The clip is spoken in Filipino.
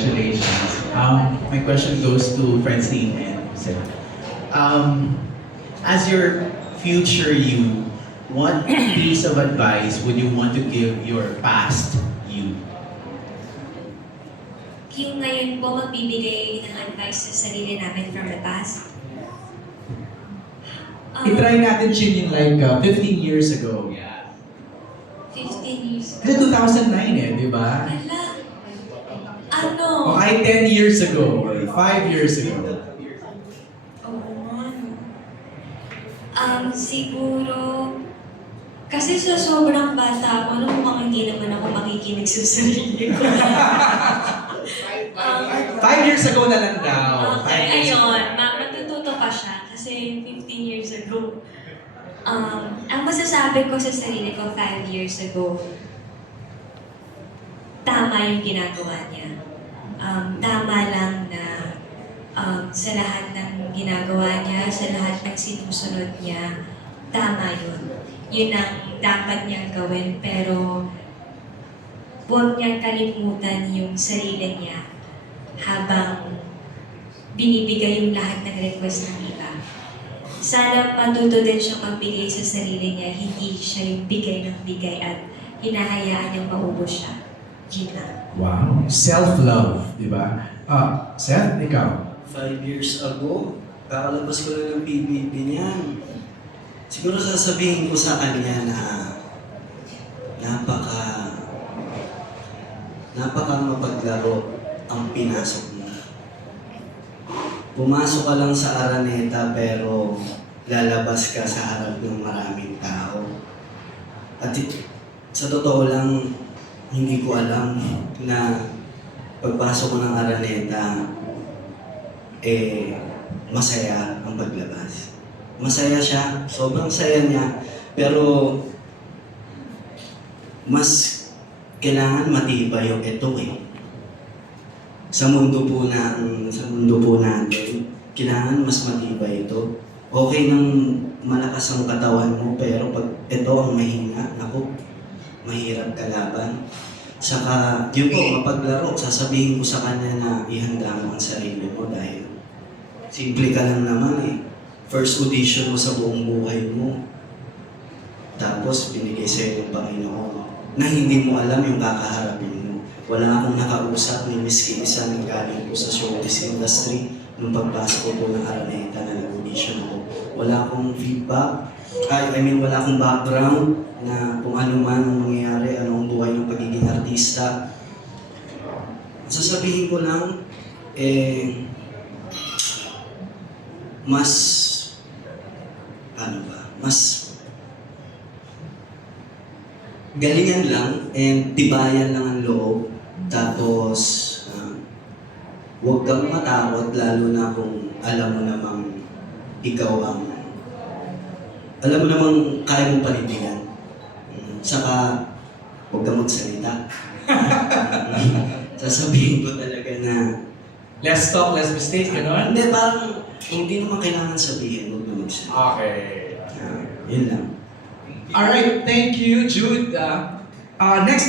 Congratulations. My question goes to Francine and Seth. As your future you, what piece of advice would you want to give your past you? Yung ngayon po magbibigay ng advice sa sarili namin from the past. I-try natin Chin like 15 years ago. 15 years. Kasi 2009 di ba? Ala, ano? O kahit 10 years ago or 5 years ago. Oo, siguro, kasi sa sobrang bata ako, mukhang hindi naman ako makikinig sa sarili ko. 5 years ago na lang daw. Okay, ayun, matututo pa siya kasi 15 years ago. Ang masasabi ko sa sarili ko 5 years ago, tama yung ginagawa niya. Tama lang na sa lahat ng ginagawa niya, sa lahat ng sinusunod niya, tama yun. Yun ang dapat niyang gawin, pero huwag niyang kalimutan yung sarili niya habang binibigay yung lahat ng request ng iba. Sana matuto din siya magbigay sa sarili niya, hindi siya yung bigay ng bigay at hinahayaan niyang maubos siya. Yun lang. Wow. Self-love, di ba? Seth, ikaw? 5 years ago, kakalabas ko lang ng PBB niyan. Siguro sasabihin ko sa kanya na napaka mapaglaro ang pinasok mo. Pumasok ka lang sa Araneta pero lalabas ka sa harap ng maraming tao. At sa totoo lang, hindi ko alam na pagpasok ko ng Araneta, masaya ang paglabas. Masaya siya, sobrang saya niya, pero mas kailangan matibay yung ito Sa mundo po natin, kailangan mas matibay ito. Okay nang malakas ang katawan mo, pero pag ito ang mahina, naku, mahirap kalaban. Saka, yun po, mapaglaro, sasabihin ko sa kanya na ihanda mo ang sarili mo dahil simple ka lang naman First audition mo sa buong buhay mo. Tapos, binigay sa'yo ng Panginoon na hindi mo alam yung kakaharapin mo. Wala akong nakausap ni Miss Kisa nang galing po sa showbiz industry nung pagpasok ko po ng Araneta na nag-audition ako. Wala akong feedback. Wala akong background na kung ano man ang mangyayari, ano ang buhay ng pagiging artista. Sasabihin ko lang, mas galingan lang and tibayan lang ang loob. Tapos, huwag kang matakot lalo na kung alam mo namang kaya mong panindigan. Saka, huwag kang magsalita. Sasabihin ko talaga na Less talk, less mistakes, gano'n? hindi, parang hindi naman kailangan sabihin, huwag kang magsalita. Okay. Yun lang. Alright, thank you, Jude. Next